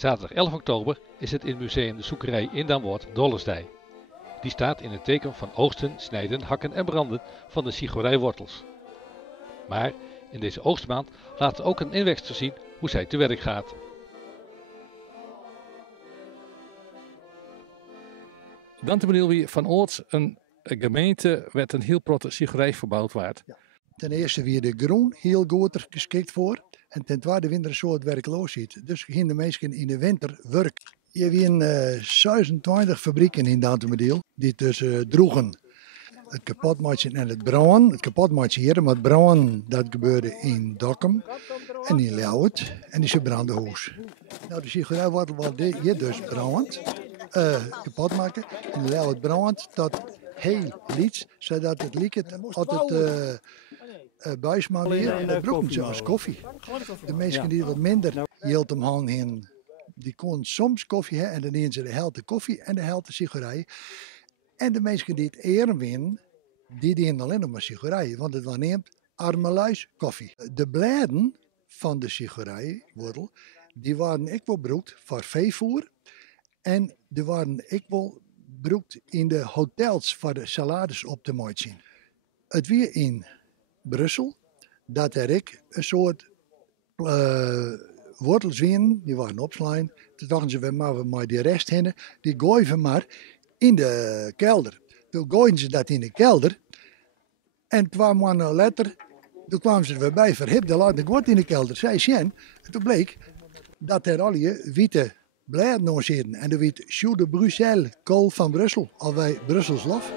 Zaterdag 11 oktober is het in museum De Zoekerij in Damwerd Dollesdij. Die staat in het teken van oogsten, snijden, hakken en branden van de sigorijwortels. Maar in deze oogstmaand laat ook een inwekster zien hoe zij te werk gaat. Dan te bedoel van Oorts een gemeente werd een heel protte sigorij verbouwd waard. Ja. Ten eerste wie de groen heel goed geschikt voor. En ten tweede winter een soort werkloosheid. Dus gingen de mensen in de winter werk. Je hebben 26 fabrieken in Dantemerdeel die dus droegen het kapotmaken en het brouwen. Het kapotmaken hier, maar het brouwen dat gebeurde in Dokkum en in Leeuwarden en die brandde hoes. Nou, de sigaretwortel was hier dus brouwend, kapot maken en de Leeuwarden brouwend tot heel liet, zodat het lieket altijd buisman hier, dat broeken ze als koffie. De mensen die wat minder hield om handen in, die konden soms koffie hebben en dan nemen ze de helft koffie en de helft sigarij. En de mensen die het eren winnen, die dienen alleen nog maar sigarij, want het was neemt armeluis koffie. De bladen van de sigarijwortel, die waren ook wel gebruikt voor veevoer en die waren ook wel gebruikt in de hotels voor de salades op te maken. Het weer in Brussel, dat er ook een soort wortels winnen, die waren opslaan. Toen dachten ze, we maken maar die rest heen, die gooien we maar in de kelder. Toen gooiden ze dat in de kelder. En 2 maanden later, toen kwamen ze er bij, verhip, de laat ik wat in de kelder. Zij zien, en toen bleek dat er al je witte bladen nog zitten. En de witte Chou de Bruxelles, kool van Brussel, al wij Brussels lof.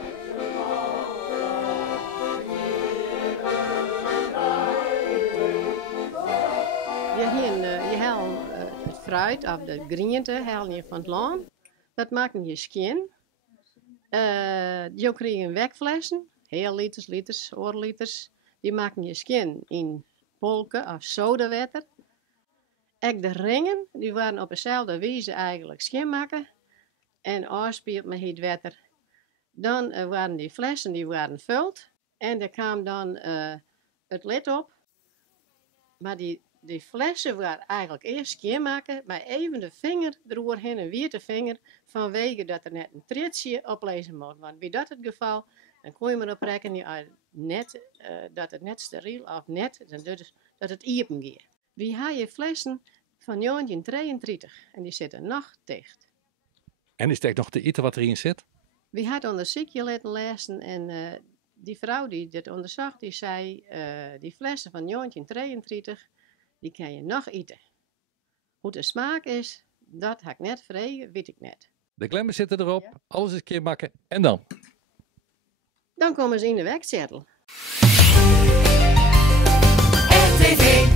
Het fruit of de groente haal je van het land. Dat maak je skin. Je krijgt wekflessen, heel liters, oorliters. Die maken je skin in polken of sodawater. Ook de ringen, die waren op dezelfde wijze eigenlijk skin maken. En afspeeld met heet water. Dan waren die flessen die waren vuld. En er kwam dan het lid op. Maar die flessen waren eigenlijk eerst skin maken, maar even de vinger eroverheen, een witte vinger, vanwege dat er net een tritsje oplezen moet. Want bij dat het geval, dan kon je maar op rekenen dat het net steriel of net, dat het iepen gaat. We hebben flessen van 1933 en die zitten nog dicht. En is het nog te eten wat erin zit? We hadden onderzoekje laten lezen en die vrouw die dit onderzocht, die zei, die flessen van 1933, die kan je nog eten. Hoe de smaak is, dat heb ik net vregen, weet ik net. De klemmen zitten erop, alles is een keer bakken en dan? Dan komen ze in de werkzettel. RTV